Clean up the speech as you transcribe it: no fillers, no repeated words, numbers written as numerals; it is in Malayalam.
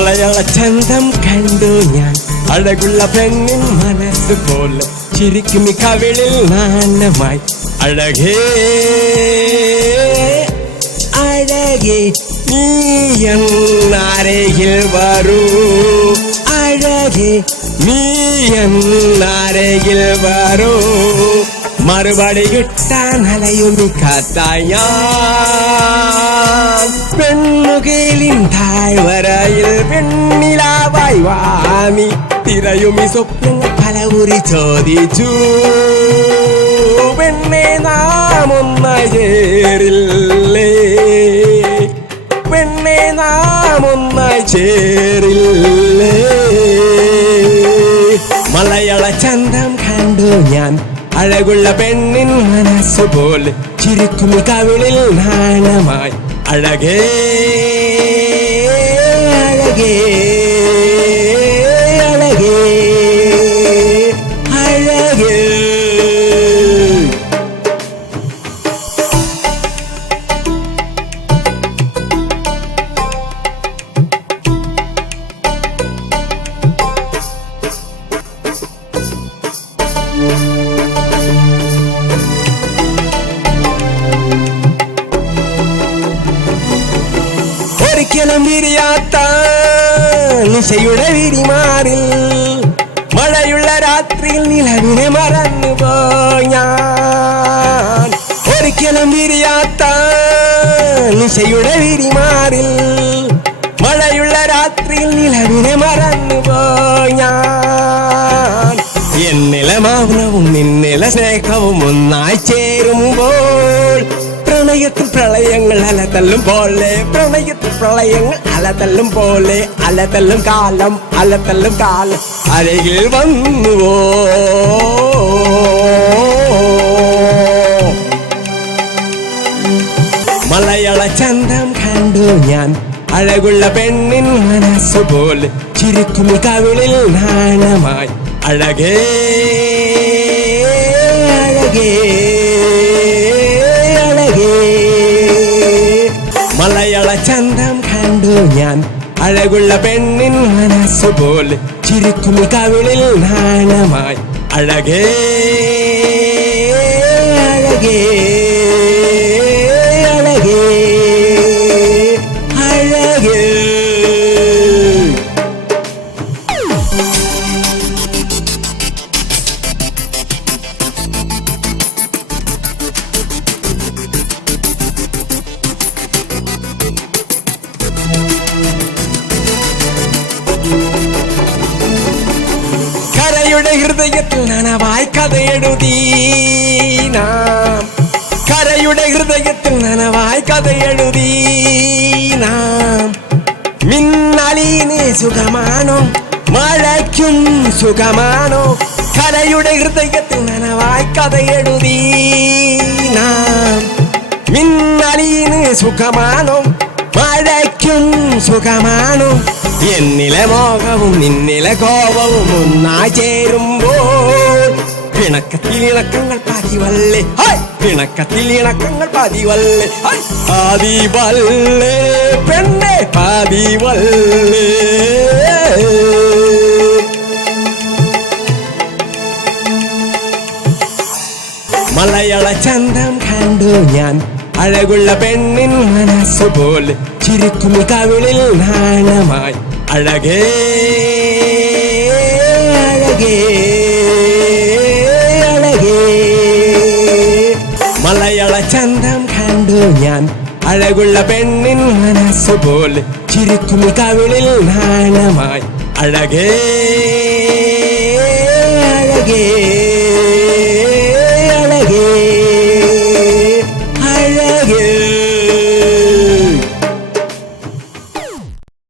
മലയാള ചന്തം കണ്ടു ഞാൻ അഴകുള്ള പെണ്ണിൻ മനസ്സ് പോലെ ചിരിക്കും ഈ കവിളിൽ നാണമായി അഴകേ അഴകേ നീ എന്നരികിൽ വരൂ അഴകേ നീ എന്നരികിൽ വരൂ മറുപടി കിട്ടാൻ അലയുമി കാത്തായി ഞാൻ പെണ്ണുകേലിൻ താഴ്വരയിൽ പെണ്ണിലാവായി വാമി തിരയുമി സ്വപ്നങ്ങൾ പലവുറി ചോദിച്ചു പെണ്ണെ നാം ഒന്നായി ചേരില്ലേ പെണ്ണെ നാം ഒന്നായി ചേരില്ലേ മലയാള ചന്തം കണ്ടു ഞാൻ അഴകുള്ള പെണ്ണിൻ മനസ്സ് പോലെ ചിരിക്കും കവിളിൽ നാണമായി അഴകേ അഴകേ അഴകേ അഴകേ ഒരിക്കലും വിരിയാത്ത നിശയുടെ വിരിമാറിൽ മഴയുള്ള രാത്രിയിൽ നിലവിനെ മറന്നുപോയി ഞാൻ ഒരിക്കലും വിരിയാത്ത നിശയുടെ വിരിമാറിൽ മഴയുള്ള രാത്രിയിൽ നിലവിനെ മറന്നുപോയി ഞാൻ എന്നിലെ മൗനവും നിന്നിലെ സ്നേഹവും ഒന്നായി ചേരുമ്പോൾ പ്രണയത്തിൽ പ്രളയങ്ങൾ അലതല്ലും പോലെ പ്രണയത്തിൽ പ്രളയങ്ങൾ അലതല്ലും പോലെ അലതല്ലും കാലം അരികിൽ വന്നുവോ മലയാള ചന്തം കണ്ടു ഞാൻ അഴകുള്ള പെണ്ണിൻ മനസ്സ് പോലെ ചിരിക്കും കവിളിൽ നാണമായി അഴകേ അഴകേ മലയാള ചന്തം കണ്ടു ഞാൻ അഴകുള്ള പെണ്ണിൻ മനസ്സ് പോലെ ചിരിക്കും കവിളിൽ നാണമായി അഴകേ അഴകേ അഴകേ അഴകേ കരയുടെ ഹൃദയത്തിൽ നനവായി കഥയെഴുതി നാം കരയുടെ ഹൃദയത്തിൽ നനവായി കഥയെഴുതി നാം മിന്നലിന് സുഖമാണോ മഴയ്ക്കും സുഖമാണോ കരയുടെ ഹൃദയത്തിൽ നനവായി കഥയെഴുതി നാം മിന്നലിന് സുഖമാണോ മഴയ്ക്കും സുഖമാണോ എന്നിലെ മോഹവും നിന്നിലെ കോപവും ഒന്നായി ചേരുമ്പോൾ പിണക്കത്തിൽ ഇണക്കങ്ങൾ പതിവല്ലേ പിണക്കത്തിൽ ഇണക്കങ്ങൾ പതിവല്ലേ പതിവല്ലേ പെണ്ണെ പതിവല്ലേ മലയാള ചന്തം കണ്ടു ഞാൻ അഴകുള്ള പെണ്ണിൻ മനസ്സ് പോലെ ചിരിക്കും കവിളിൽ നാണമായി അഴകേ അഴകേ അഴകേ മലയാള ചന്തം കണ്ടു ഞാൻ അഴകുള്ള പെണ്ണിൻ മനസ്സ് പോലെ ചിരിക്കും കവിളിൽ നാണമായി അഴകേ അഴകേ